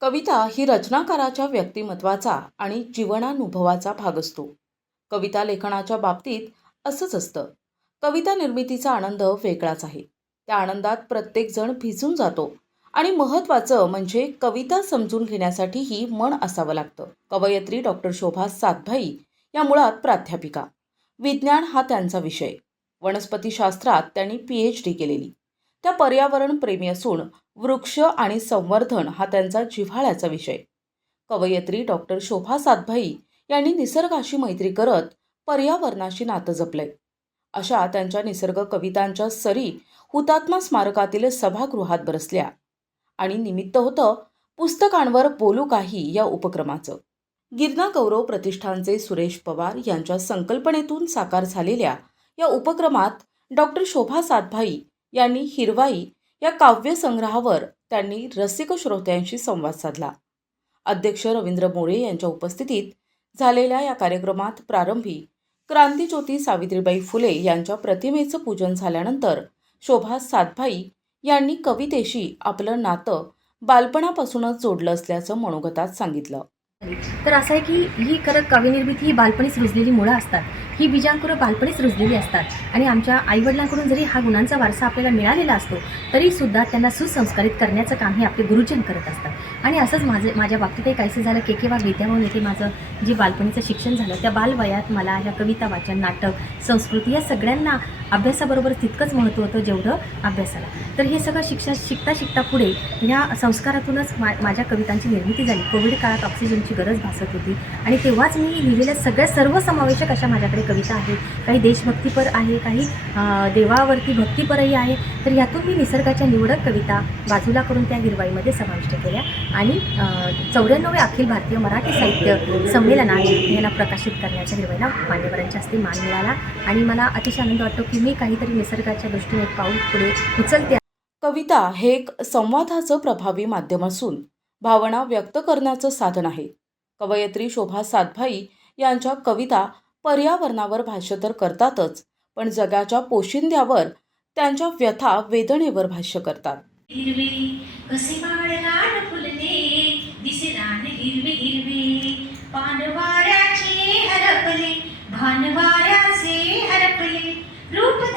कविता ही रचनाकाराच्या व्यक्तिमत्वाचा आणि जीवनानुभवाचा भाग असतो. कविता लेखनाच्या बाबतीत असंच असतं. कविता निर्मितीचा आनंद वेगळाच आहे. त्या आनंदात प्रत्येकजण भिजून जातो आणि महत्त्वाचं म्हणजे कविता समजून घेण्यासाठीही मन असावं लागतं. कवयित्री डॉक्टर शोभा सातभाई या मुळात प्राध्यापिका. विज्ञान हा त्यांचा विषय. वनस्पतीशास्त्रात त्यांनी पी एच डी केलेली. त्या पर्यावरण प्रेमी असून वृक्ष आणि संवर्धन हा त्यांचा जिव्हाळ्याचा विषय. कवयित्री डॉक्टर शोभा सातभाई यांनी निसर्गाशी मैत्री करत पर्यावरणाशी नातं जपलंय. अशा त्यांच्या निसर्ग कवितांच्या सरी हुतात्मा स्मारकातील सभागृहात बरसल्या आणि निमित्त होतं पुस्तकांवर बोलू काही या उपक्रमाचं. गिरणा गौरव प्रतिष्ठानचे सुरेश पवार यांच्या संकल्पनेतून साकार झालेल्या या उपक्रमात डॉक्टर शोभा सातभाई यांनी हिरवाई या काव्यसंग्रहावर त्यांनी रसिक श्रोत्यांशी संवाद साधला. अध्यक्ष रवींद्र मोरे यांच्या उपस्थितीत झालेल्या या कार्यक्रमात प्रारंभी क्रांतीज्योती सावित्रीबाई फुले यांच्या प्रतिमेचं पूजन झाल्यानंतर शोभा सातभाई यांनी कवितेशी आपलं नातं बालपणापासूनच जोडलं असल्याचं मनोगतात सांगितलं. तर असं आहे की ही खरं कविनिर्मिती ही बालपणीच रुजलेली मुळं असतात. ही बीजांकुरं बालपणीच रुजलेली असतात. आणि आमच्या आईवडिलांकडून जरी हा गुणांचा वारसा आपल्याला मिळालेला असतो तरीसुद्धा त्यांना सुसंस्कारित करण्याचं काम हे आपले गुरुजन करत असतात. आणि असंच माझं माझ्या बाबतीतही काहीसं झालं के के वा विद्याभवन येथे माझं जे बालपणीचं शिक्षण झालं त्या बालवयात मला ह्या कविता वाचन नाटक संस्कृती या सगळ्यांना अभ्यासाबरोबर तितकंच महत्त्व होतं जेवढं अभ्यासाला. तर हे सगळं शिक्षण शिकता शिकता पुढे ह्या संस्कारातूनच मा माझ्या कवितांची निर्मिती झाली. कोविड काळात ऑक्सिजनची गरज भासत होती. आणि तेव्हाच मी लिहिलेल्या सगळ्या सर्वसमावेशक अशा माझ्याकडे कविता आहेत. काही देशभक्तीपर आहे काही देवावरती भक्तीपरही आहे. तर यातून मी निसर्गाच्या निवडक कविता बाजूला करून त्या हिरवाईमध्ये समाविष्ट केल्या. आणि चौऱ्याण्णवे अखिल भारतीय मराठी साहित्य संमेलनात याला प्रकाशित करण्याच्या हिरवाईला मान्यवरांच्या हस्ते मान मिळाला. आणि मला अतिशय आनंद वाटतो की मी काहीतरी निसर्गाच्या दृष्टीने एक पाऊल पुढे उचलते. कविता हे एक संवादाचं प्रभावी माध्यम असून भावना व्यक्त करण्याचं साधन आहे. कवयत्री शोभा सातभाई यांच्या कविता पर्यावरणावर भाष्य तर करतातच पण जगाच्या पोशिंद्यावर त्यांच्या व्यथा वेदनेवर भाष्य करतात. भानवाऱ्याचे हरपले. रूप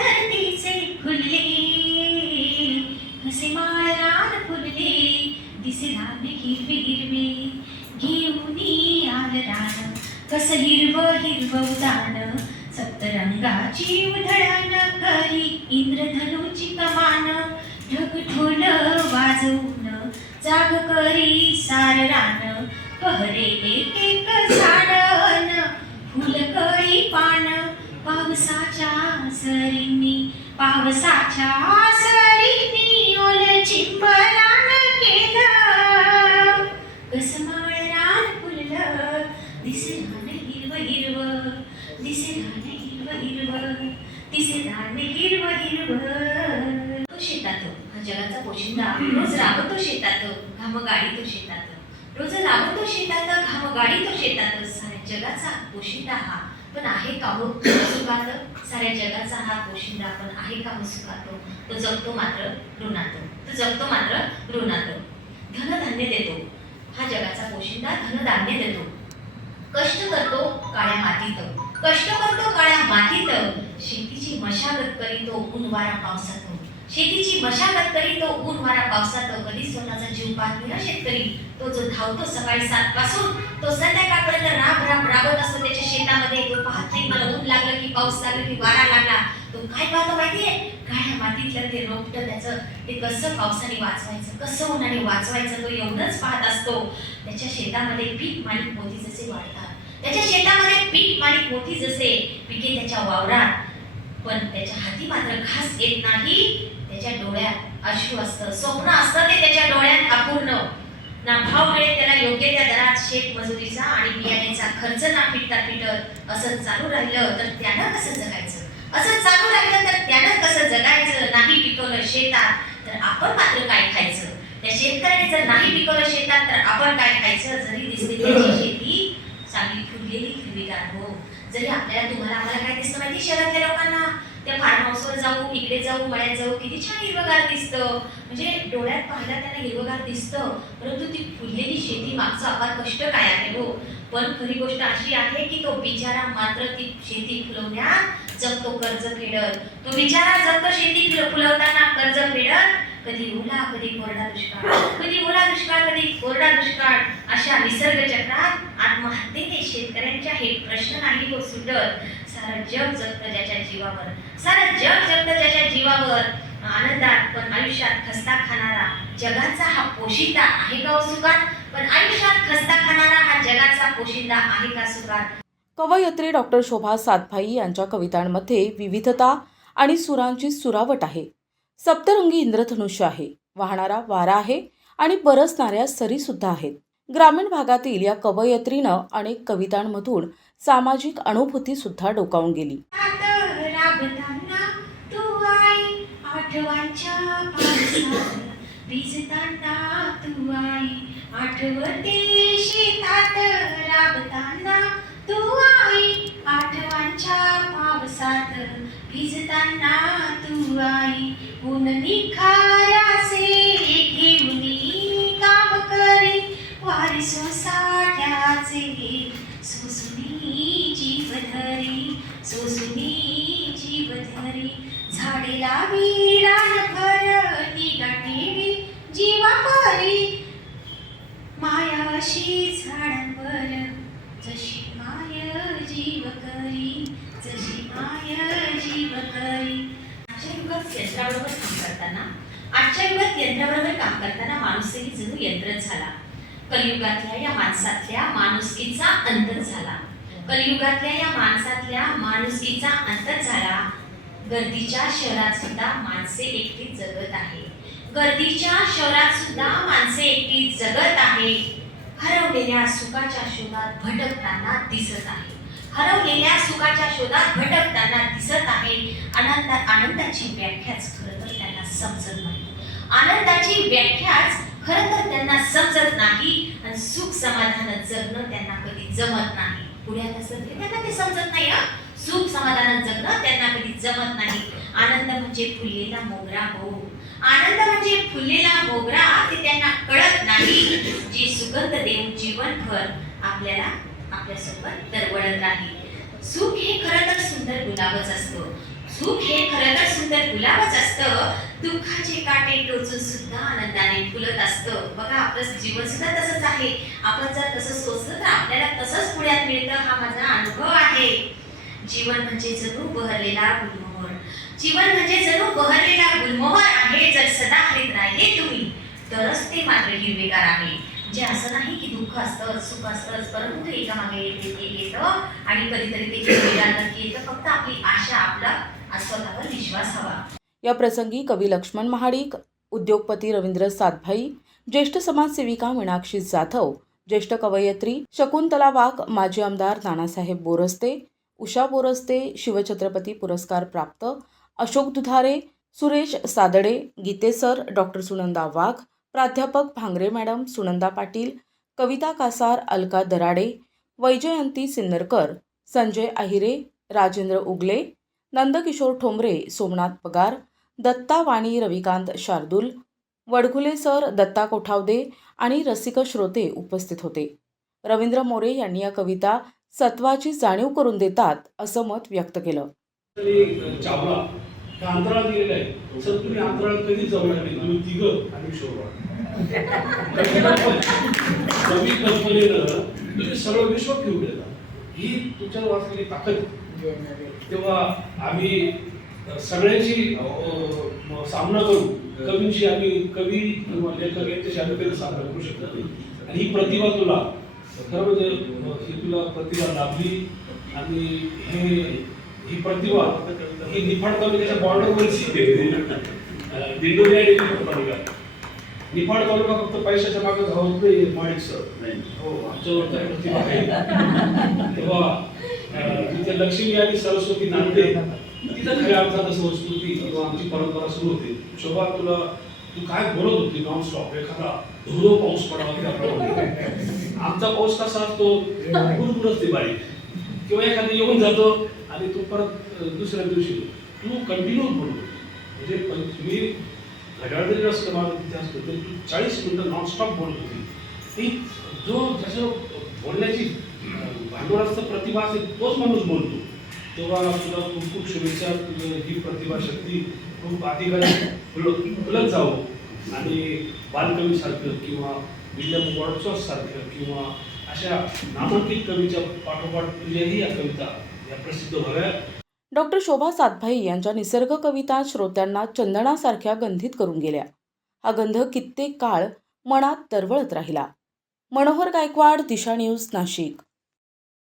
कस हिरव हिरव उदान सप्तरंगाची उधळान करी इंद्रधनुची कमान ढग ठोल वाजवून जाग करी सार रान पहरे एक एक झाडन फुलकळी पान पावसाच्या सरींनी पावसाच्या सरींनी ओल चिंबरान दिसे रान हिरव हिरव दिसे रान हिरव हिरव दिसे रान हिरव हिरव. तो शेतात हो, हा जगाचा पोशिंदा. रोज राबतो शेतात हो, घाम गाडी तो शेतात हो. रोज राबतो शेतात घाम गाडी तो शेतात साऱ्या जगाचा पोशिंदा हा पण आहे का हो? सुखात साऱ्या जगाचा हा पोशिंदा पण आहे का हो? सुखातो तो जगतो मात्र ऋणात तो जगतो मात्र ऋणात धनधान्य देतो. हा जगाचा पोशिंदा धनधान्य देतो. कष्ट करतो काळ्या मातीत. कष्ट करतो काळ्या मातीत. शेतीची मशागत करीतो ऊन वारा पावसात. शेतीची मशागत करीतो ऊन वारा पावसात. कधी स्वतःचा जीव पाहत ना शेतकरी? तो जो धावतो सकाळी सात पासून तो संध्याकाळपर्यंत राब राब राबत असतो. त्याच्या शेतामध्ये तो पाहत नाही. मला ऊन लागलं की पाऊस लागला की वारा लागला. तो काय पाहतो माहितीये? काय मातीतलं ते रोपट त्याचं ते कसं पावसाने वाचवायचं कसं उन्हाने वाचवायचं तो एवढंच पाहत असतो. त्याच्या शेतामध्ये पीक माणिक मोती जसे वाढतात त्याच्या शेतामध्ये पीक माणिक मोती जसे पिके त्याच्या वावरात पण त्याच्या हाती मात्र घास येत नाही. त्याच्या डोळ्यात अश्रू असतं स्वप्न असतं ते त्याच्या डोळ्यात अपूर्ण. ना भाव मिळेल त्याला योग्य त्या दरात शेत मजुरीचा आणि बियाण्याचा खर्च ना फिटता फिटत असं चालू राहिलं तर त्यानं कसं जगायचं असं चालू राहिलं तर त्यानं कसं जगायचं नाही पिकवलं शेतात तर आपण मात्र काय खायचं? त्या शेतकऱ्याने जर नाही पिकवलं शेतात तर आपण काय खायचं? जरी दिसते त्याची शेती चांगली फुललेली हिरवीगार हो जरी आपल्याला तुम्हाला आम्हाला काय दिसतं माहिती शहरातल्या लोकांना. त्या फार्म हाऊसवर जाऊ इकडे जाऊ मळ्यात जाऊ किती छान हिरवगार दिसतं. म्हणजे डोळ्यात पाहायला त्यांना हिरवगार दिसतं. परंतु ती फुललेली शेती मागचं अपार कष्ट काय आहे हो? पण खरी गोष्ट अशी आहे की तो बिचारा मात्र ती शेती फुलवण्यात जगतो कर्ज फेडत तो विचारा जप शेती फुलवताना कर्ज फेडत कधी ओला कधी कोरडा दुष्काळ. कधी ओला दुष्काळ कधी कोरडा दुष्काळ अशा निसर्ग चक्रात आत्महत्येने शेतकऱ्यांच्या हे प्रश्न नाही तो सुटत. सारं जग जगत ज्याच्या जीवावर. सारं जग जगत ज्याच्या जीवावर. आनंदात पण आयुष्यात खस्ता खाणारा जगाचा हा पोशिंदा आहे का हो सुखात पण आयुष्यात खस्ता खाणारा हा जगाचा पोशिंदा आहे का सुखात कवयित्री डॉक्टर शोभा सातभाई यांच्या कवितांमध्ये विविधता आणि सुरांची सुरावट आहे. सप्तरंगी इंद्रधनुष्य आहे. वाहणारा वारा आहे आणि बरसणाऱ्या सरीसुद्धा आहेत. ग्रामीण भागातील या कवयत्रीनं अनेक कवितांमधून सामाजिक अनुभूती सुद्धा डोकावून गेली. राबताना तू आई आठवांच्या पावसात भिजताना तू आई ऊन निखाराचे घेऊन काम करी. वारी सोसाट्याचे सोसुनी जीव धरी सोसुनी जीव धरी. झाडे लावी रानभर निगा ठेवी जीवा परी. माया अशी झाडांवर जशी माय जीव करी जशी माय जीव करी आजच्या युगात यंत्राबरोबर काम करताना आजच्या युगात यंत्राबरोबर काम करताना माणूसही जणू यंत्रच झाला. कलियुगातल्या या माणसातल्या माणुसकीचा अंत झाला. कलियुगातल्या या माणसातल्या माणुसकीचा अंत झाला. गर्दीच्या शहरात सुद्धा माणसे एकटी जगत आहे. गर्दीच्या शहरात सुद्धा माणसे एकटी जगत आहे. हरवलेल्या सुखाच्या शोधात भटकताना दिसत आहे. हरवलेल्या सुखाच्या शोधात भटकताना दिसत आहे. आनंद आनंदाची व्याख्याच खरं तर त्यांना समजत नाही. आनंदाची व्याख्याच खरं तर त्यांना समजत नाही आणि सुख समाधान जगणं त्यांना कधी जमत नाही. पुढे त्यांना ते समजत नाही हं. सुख समाधान जगणं त्यांना कधी जमत नाही. आनंद म्हणजे फुललेला मोगरा हो आनंद म्हणजे फुललेला मोगरा ते त्यांना कळत नाही. जी सुगंध देऊन जीवनभर आपल्याला आपल्यासोबत दरवळत राहील. सुख हे खरं तर सुंदर गुलाबच असतं. सुख हे खरं तर सुंदर गुलाबच असतं. दुःखाचे काटे टोचून सुद्धा आनंदाने फुलत असतं. बघा आपलं जीवन सुद्धा तसंच आहे. आपण जर तसं सोचलं तर आपल्याला तसंच पुण्यात मिळतं हा माझा अनुभव आहे. जीवन म्हणजे जणू बहरलेला गुलमोहर. जीवन म्हणजे जणू बहरलेला गुलमोहर आहे जर सदा हरित राहिले तुम्ही तरच ते हिरवेगार आहे. जे असं नाही की दुःख असतं सुख असतंच परंतु ते एकामागे एक येतं आणि कधीतरी ते येतं. फक्त आपली आशा आपला स्वतःवर विश्वास हवा. या प्रसंगी कवी लक्ष्मण महाडिक उद्योगपती रवींद्र सातभाई ज्येष्ठ समाजसेविका मीनाक्षी जाधव ज्येष्ठ कवयत्री शकुंतला वाघ माजी आमदार नानासाहेब बोरस्ते उषा बोरस्ते शिवछत्रपती पुरस्कार प्राप्त अशोक दुधारे सुरेश सादडे गीतेसर डॉक्टर सुनंदा वाघ प्राध्यापक भांगरे मॅडम सुनंदा पाटील कविता कासार अलका दराडे वैजयंती सिन्नरकर संजय अहिरे राजेंद्र उगले नंदकिशोर ठोंबरे सोमनाथ पगार दत्ता वाणी रविकांत शार्दूल वडघुले सर दत्ता कोठावदे आणि रसिक श्रोते उपस्थित होते. रवींद्र मोरे यांनी या कविता सत्वाची जाणीव करून देतात असं मत व्यक्त केलं. ह्या अंतराळ दिलेलं आहे. सर तुम्ही अंतराळ कधी जाऊ लागले तुम्ही तिघं. आणि शोभा. कवी कल्पनेनं तुम्ही सगळं विश्व फिरून देता ही तुमच्या वाचलेली ताकद. तेव्हा आम्ही सगळ्यांची सामना करू. कवींची आम्ही कवी किंवा लेखक यांच्याशी आम्ही कधी सामना करू शकत नाही. आणि ही प्रतिभा तुला. खरं म्हणजे ही तुला प्रतिभा लाभली. आणि हे ही प्रतिभा ही निफाड तालुक्याच्या बॉर्डरवरची दिंडोरी आणि निफाड तालुका निफाड तालुका फक्त पैशाच्या मागे धावत नाही माणिक सर हो आमच्यावर त्या प्रतिभा आहे. तेव्हा जिथे लक्ष्मी आणि सरस्वती नांदते तिथं खऱ्या अर्थानं संस्कृती किंवा आमची परंपरा सुरू होते. शोभा तुला तू काय बोलत होती नॉन स्टॉप एखादा धुरो पाऊस पडावा आमचा पाऊस कसा असतो? भरपूर असते बारीक किंवा एखादा येऊन जातो आणि तो परत दुसऱ्या दिवशी तू कंटिन्यू बोलतो म्हणजे पण तुम्ही घड्याळ जरी असतं माझं इतिहास तरी तू चाळीस मिनटं नॉनस्टॉप बोलत होती. ती जो जसं बोलण्याची अं, प्रतिभा असेल तोच माणूस बोलतो. तेव्हा तुला खूप खूप शुभेच्छा. ही प्रतिभा शक्ती खूप अधिकाधिक फुलत जावं. आणि बालकवीसारखं किंवा विल्यम वॉर्डसॉस सारखं किंवा अशा नामांकित कवीच्या पाठोपाठ तुझ्याही या कविता डॉक्टर शोभा सातभाई यांच्या निसर्ग कविता श्रोत्यांना चंदनासारख्या गंधित करून गेल्या. हा गंध कित्येक काळ मनात तरवळत राहिला. मनोहर गायकवाड दिशा न्यूज नाशिक.